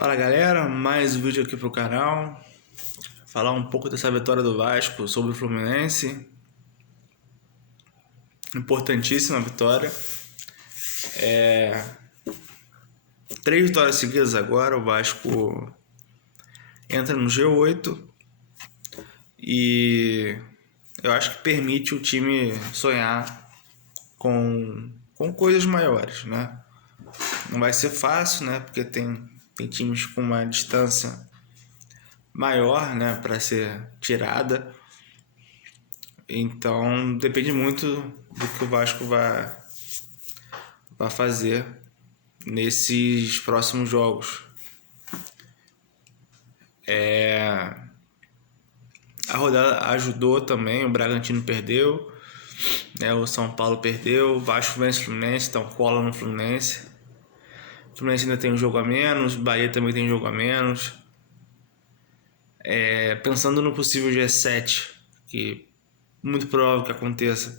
Fala galera, mais um vídeo aqui pro canal. Falar um pouco dessa vitória do Vasco sobre o Fluminense. Importantíssima vitória. 3 vitórias seguidas agora, o Vasco entra no G8 e eu acho que permite o time sonhar com coisas maiores, né? Não vai ser fácil, né? Porque tem times com uma distância maior, né, para ser tirada. Então depende muito do que o Vasco vai fazer nesses próximos jogos. A rodada ajudou também, o Bragantino perdeu, né, o São Paulo perdeu, o Vasco vence o Fluminense, então cola no Fluminense. O Fluminense ainda tem um jogo a menos, o Bahia também tem um jogo a menos. Pensando no possível G7, que muito provável que aconteça,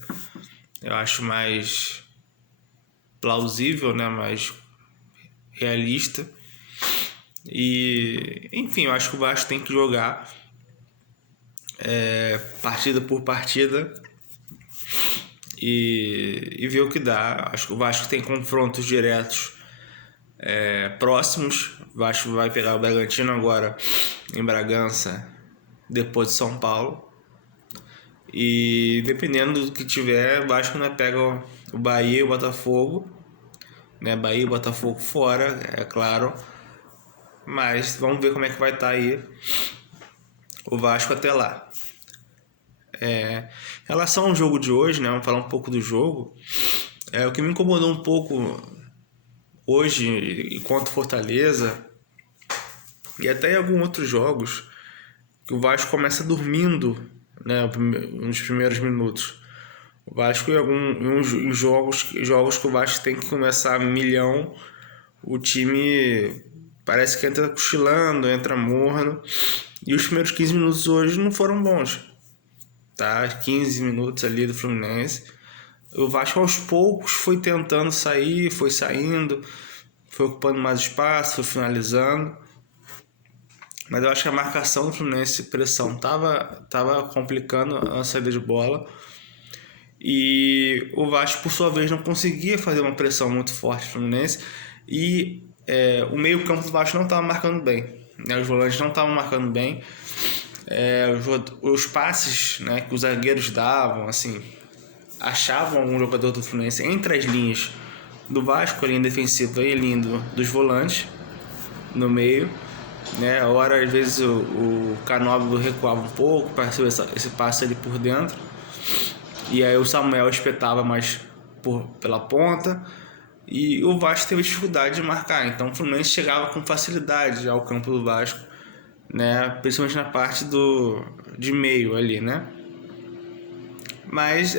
eu acho mais plausível, né, mais realista. E enfim, eu acho que o Vasco tem que jogar partida por partida e ver o que dá. Acho que o Vasco tem confrontos diretos próximos. O Vasco vai pegar o Bragantino agora em Bragança, depois de São Paulo. E dependendo do que tiver, o Vasco ainda pega o Bahia e o Botafogo, né? Bahia e Botafogo fora, é claro. Mas vamos ver como é que vai estar aí o Vasco até lá. Em relação ao jogo de hoje, né? Vamos falar um pouco do jogo. O que me incomodou um pouco hoje, enquanto Fortaleza, e até em alguns outros jogos, que o Vasco começa dormindo, né, nos primeiros minutos. O Vasco em jogos que o Vasco tem que começar a milhão, o time parece que entra cochilando, entra morno, e os primeiros 15 minutos hoje não foram bons, tá? 15 minutos ali do Fluminense. O Vasco aos poucos foi tentando sair, foi saindo, foi ocupando mais espaço, foi finalizando. Mas eu acho que a marcação do Fluminense, pressão, tava complicando a saída de bola. E o Vasco, por sua vez, não conseguia fazer uma pressão muito forte no Fluminense. E o meio-campo do Vasco não estava marcando bem, né? Os volantes não estavam marcando bem. Os passes, né, que os zagueiros davam, assim, achavam algum jogador do Fluminense entre as linhas do Vasco, a linha defensiva e a linha dos volantes no meio, né? Ora, às vezes o Canóbio recuava um pouco para receber esse passe ali por dentro, e aí o Samuel espetava mais pela ponta, e o Vasco teve dificuldade de marcar. Então o Fluminense chegava com facilidade ao campo do Vasco, né? Principalmente na parte de meio ali, né? Mas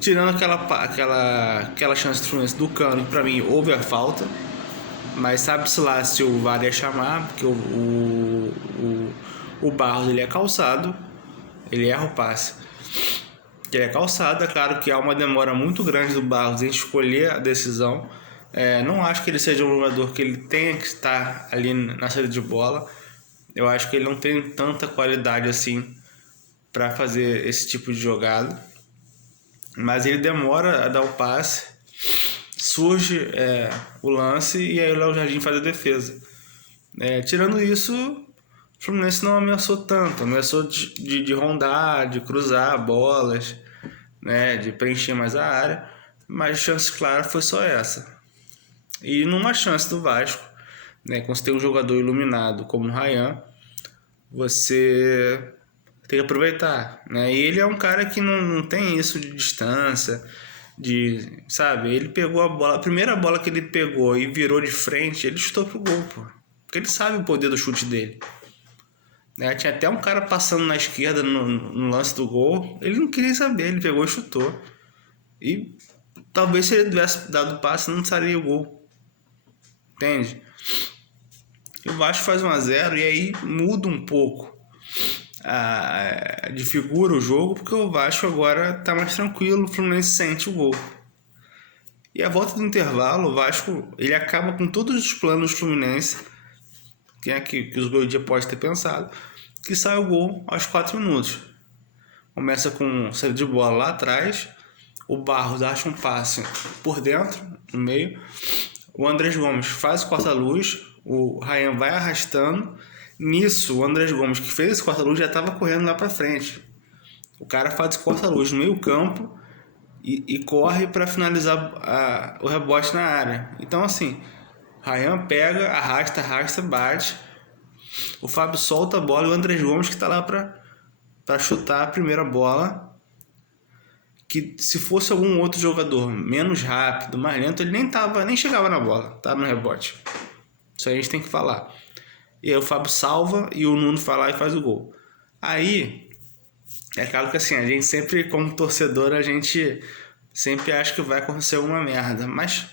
tirando aquela chance do Fluminense do Cano, que para mim houve a falta, mas sabe-se lá se o VAR ia chamar, porque o Barros ele é calçado, ele erra o passe, ele é calçado. É claro que há uma demora muito grande do Barros em escolher a decisão. Não acho que ele seja um jogador que ele tenha que estar ali na saída de bola. Eu acho que ele não tem tanta qualidade assim para fazer esse tipo de jogada, mas ele demora a dar o passe. Surge o lance e aí o Léo Jardim faz a defesa. Tirando isso, o Fluminense não ameaçou tanto. Ameaçou de rondar, de cruzar bolas, né, de preencher mais a área, mas a chance clara foi só essa. E numa chance do Vasco, né, quando você tem um jogador iluminado como o Ryan, você tem que aproveitar, né? E ele é um cara que não tem isso de distância, sabe? Ele pegou a bola, a primeira bola que ele pegou e virou de frente, ele chutou pro gol, pô. Porque ele sabe o poder do chute dele, né? Tinha até um cara passando na esquerda no lance do gol, ele não queria saber, ele pegou e chutou. E talvez se ele tivesse dado o passe, não sairia o gol, entende? E o Vasco faz 1-0 e aí muda um pouco de figura o jogo, porque o Vasco agora tá mais tranquilo, o Fluminense sente o gol. E a volta do intervalo, o Vasco ele acaba com todos os planos do Fluminense quem é que os gols pode ter pensado, que sai o gol aos 4 minutos. Começa com saída de bola lá atrás, o Barros acha um passe por dentro, no meio, o Andrés Gomes faz o corta-luz, o Ryan vai arrastando, nisso o Andrés Gomes, que fez esse corta-luz, já estava correndo lá para frente. O cara faz o corta-luz no meio campo e corre para finalizar o rebote na área. Então assim, Ryan pega, arrasta, bate, o Fábio solta a bola e o Andrés Gomes que está lá para chutar a primeira bola, que se fosse algum outro jogador menos rápido, mais lento, ele nem chegava na bola, tá no rebote. Isso aí a gente tem que falar. E aí o Fábio salva e o Nuno vai lá e faz o gol. Aí, é claro que assim, a gente sempre, como torcedor, a gente sempre acha que vai acontecer alguma merda, mas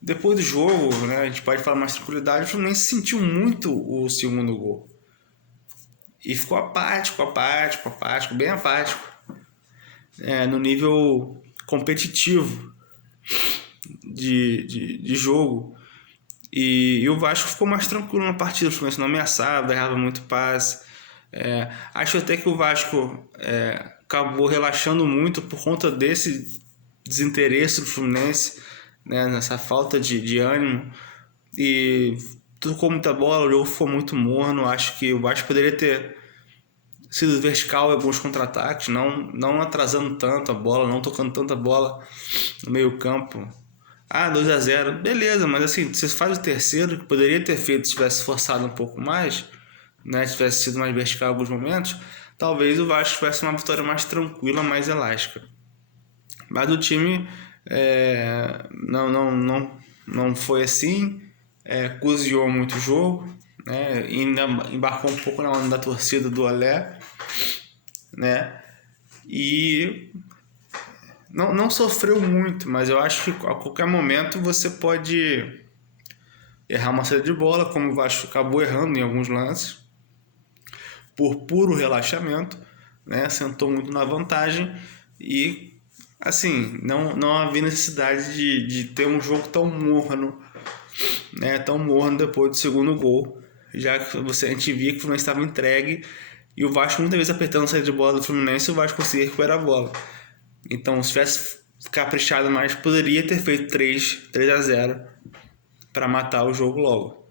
depois do jogo, né, a gente pode falar mais tranquilidade, o Fluminense sentiu muito o segundo gol. E ficou apático, bem apático. No nível competitivo de jogo. E o Vasco ficou mais tranquilo na partida, o Fluminense não ameaçava, errava muito passe. Acho até que o Vasco acabou relaxando muito por conta desse desinteresse do Fluminense, né, nessa falta de ânimo. E tocou muita bola, o jogo ficou muito morno. Acho que o Vasco poderia ter sido vertical em alguns contra-ataques, não atrasando tanto a bola, não tocando tanta bola no meio campo. 2-0, beleza, mas assim, você faz o terceiro, que poderia ter feito se tivesse forçado um pouco mais, né, se tivesse sido mais vertical em alguns momentos, talvez o Vasco tivesse uma vitória mais tranquila, mais elástica. Mas o time não foi assim, cozinhou muito o jogo, né, ainda embarcou um pouco na onda da torcida do Olé, né, e não sofreu muito, mas eu acho que a qualquer momento você pode errar uma saída de bola, como o Vasco acabou errando em alguns lances, por puro relaxamento, né, sentou muito na vantagem e, assim, não havia necessidade de ter um jogo tão morno, né, depois do segundo gol, já que a gente via que o Fluminense estava entregue e o Vasco muitas vezes apertando a saída de bola do Fluminense, o Vasco conseguia recuperar a bola. Então, se tivesse caprichado mais, poderia ter feito 3-0 para matar o jogo logo.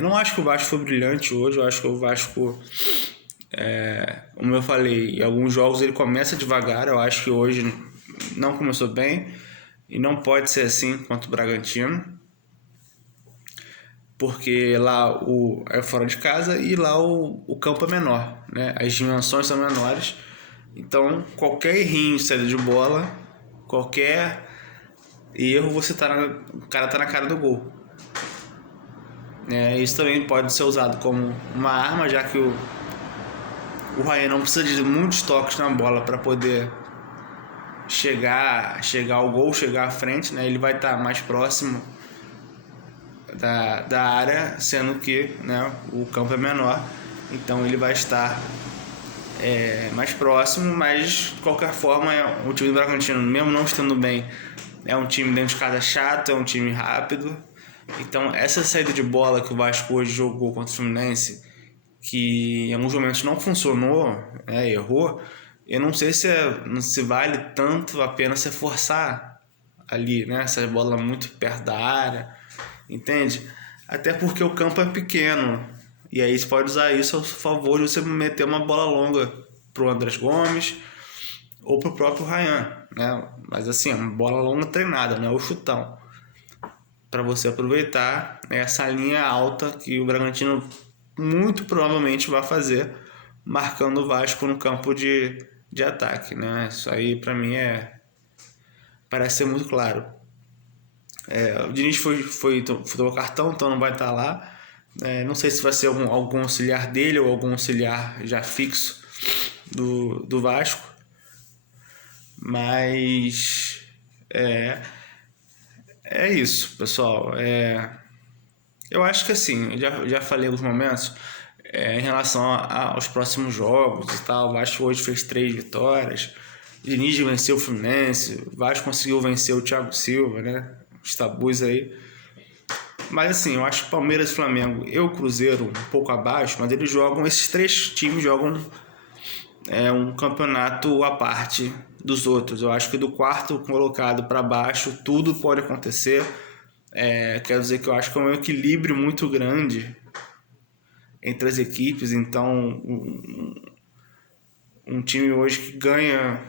Não acho que o Vasco foi brilhante hoje, eu acho que o Vasco, como eu falei, em alguns jogos ele começa devagar, eu acho que hoje não começou bem e não pode ser assim contra o Bragantino, porque lá é fora de casa e lá o campo é menor, né? As dimensões são menores, então qualquer errinho de saída de bola, qualquer erro, o cara tá na cara do gol. Isso também pode ser usado como uma arma, já que o Ryan não precisa de muitos toques na bola para poder chegar ao gol, chegar à frente, né? Ele vai estar mais próximo da área, sendo que, né, o campo é menor, então ele vai estar mais próximo, mas de qualquer forma o time do Bragantino, mesmo não estando bem, é um time dentro de casa chato, é um time rápido. Então essa saída de bola que o Vasco hoje jogou contra o Fluminense, que em alguns momentos não funcionou, errou, eu não sei se vale tanto a pena se forçar ali, né, essa bola muito perto da área, entende? Até porque o campo é pequeno e aí você pode usar isso a favor de você meter uma bola longa pro Andrés Gomes ou pro próprio Ryan, né? Mas assim, uma bola longa treinada, né? O chutão, para você aproveitar essa linha alta que o Bragantino muito provavelmente vai fazer, marcando o Vasco no campo de ataque, né? Isso aí para mim parece ser muito claro. O Diniz foi tomou cartão, então não vai estar lá. Não sei se vai ser algum auxiliar dele ou algum auxiliar já fixo do Vasco, mas é isso, pessoal. Eu acho que assim, eu já falei em alguns momentos em relação aos próximos jogos e tal. O Vasco hoje fez 3 vitórias, o Diniz venceu o Fluminense, o Vasco conseguiu vencer o Thiago Silva, né? Os tabus aí. Mas assim, eu acho que Palmeiras e Flamengo e o Cruzeiro um pouco abaixo, mas eles jogam, esses três times jogam um campeonato à parte dos outros. Eu acho que do quarto colocado para baixo tudo pode acontecer. Quer dizer que eu acho que é um equilíbrio muito grande entre as equipes. Então, um time hoje que ganha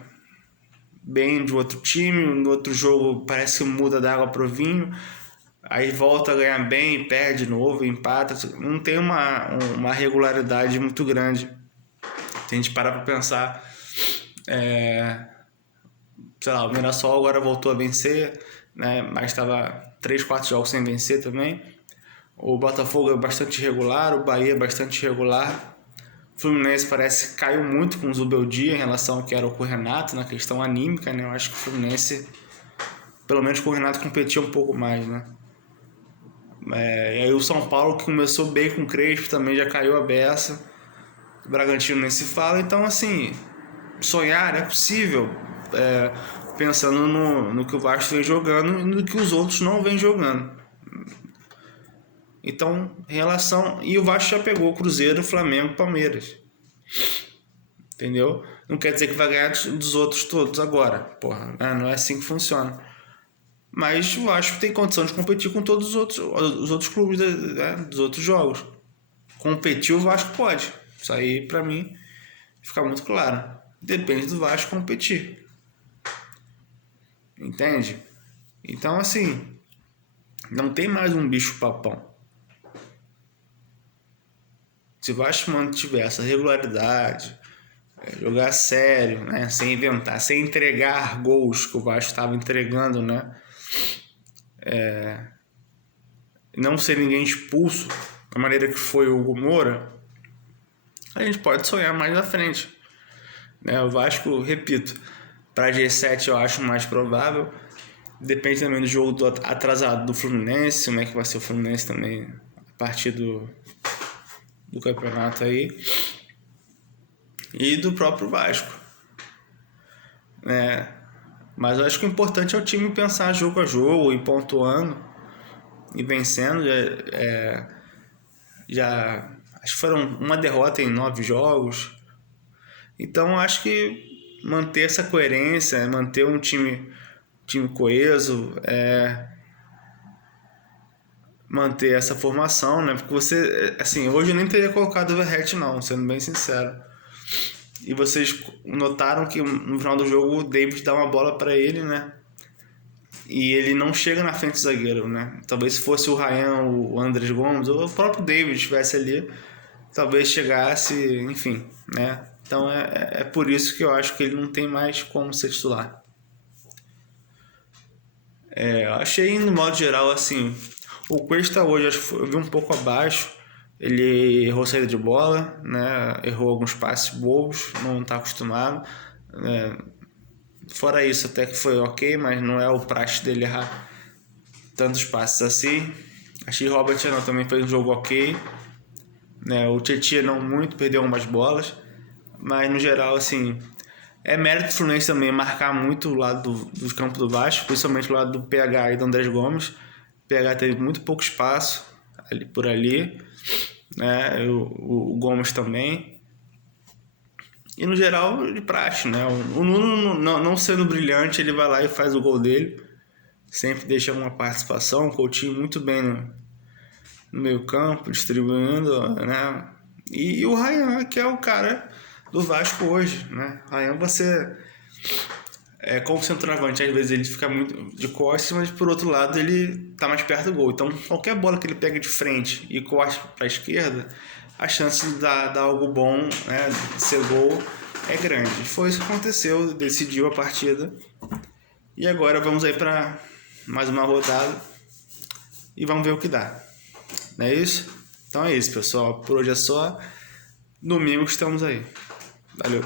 bem de outro time, no outro jogo parece que muda da água pro vinho, aí volta a ganhar bem, perde de novo, empata. Não tem uma regularidade muito grande. Se a gente parar para pensar, sei lá, o Mirassol agora voltou a vencer, né? Mas estava 3, 4 jogos sem vencer também. O Botafogo é bastante irregular, o Bahia é bastante irregular. O Fluminense parece que caiu muito com o Zubeldia em relação ao que era o Renato na questão anímica, né? Eu acho que o Fluminense, pelo menos com o Renato, competia um pouco mais, né? E aí o São Paulo, que começou bem com o Crespo, também já caiu a beça. O Bragantino nem se fala. Então, assim, sonhar é possível, pensando no que o Vasco vem jogando e no que os outros não vêm jogando. Então, em relação... E o Vasco já pegou o Cruzeiro, Flamengo, Palmeiras. Entendeu? Não quer dizer que vai ganhar dos outros todos agora. Porra, não é assim que funciona. Mas o Vasco tem condição de competir com todos os outros clubes dos outros jogos. Competir o Vasco pode. Isso aí, pra mim, fica muito claro. Depende do Vasco competir. Entende? Então, assim, não tem mais um bicho-papão. Se o Vasco mantiver essa regularidade, jogar sério, né, sem inventar, sem entregar gols que o Vasco estava entregando, né, não ser ninguém expulso, da maneira que foi o Hugo Moura, a gente pode sonhar mais na frente. Né? O Vasco, repito, para G7 eu acho mais provável. Depende também do jogo atrasado do Fluminense, como é que vai ser o Fluminense também a partir do campeonato aí. E do próprio Vasco. Mas eu acho que o importante é o time pensar jogo a jogo, e pontuando, e vencendo. Já acho que foram uma derrota em 9 jogos. Então eu acho que manter essa coerência, manter um time coeso, manter essa formação, né? Porque você, assim, hoje eu nem teria colocado o Verratti não, sendo bem sincero. E vocês notaram que no final do jogo o David dá uma bola para ele, né? E ele não chega na frente do zagueiro, né? Talvez se fosse o Ryan, o Andrés Gomes, ou o próprio David estivesse ali, talvez chegasse, enfim, né? Então é por isso que eu acho que ele não tem mais como ser titular. Eu achei, no modo geral, assim, o Cuesta hoje acho que eu vi um pouco abaixo. Ele errou saída de bola, né? Errou alguns passes bobos, não está acostumado. Fora isso, até que foi ok, mas não é o praxe dele errar tantos passes assim. Achei que o Robert não também fez um jogo ok. O Tietchan não muito, perdeu algumas bolas. Mas no geral, assim, é mérito do Fluminense também marcar muito o lado do campo do Vasco, principalmente o lado do PH e do Andrés Gomes. O PH teve muito pouco espaço por ali, né? O Gomes também. E no geral, de praxe, né? O Nuno, não sendo brilhante, ele vai lá e faz o gol dele. Sempre deixa uma participação. O Coutinho muito bem no meio campo, distribuindo, né? E o Ryan, que é o cara do Vasco hoje, né? Ryan, você como centroavante, às vezes ele fica muito de costas, mas por outro lado ele tá mais perto do gol. Então qualquer bola que ele pega de frente e corte para a esquerda, a chance de dar algo bom, né, de ser gol, é grande. Foi isso que aconteceu, decidiu a partida. E agora vamos aí para mais uma rodada e vamos ver o que dá. Não é isso? Então é isso, pessoal. Por hoje é só. Domingo estamos aí. Valeu.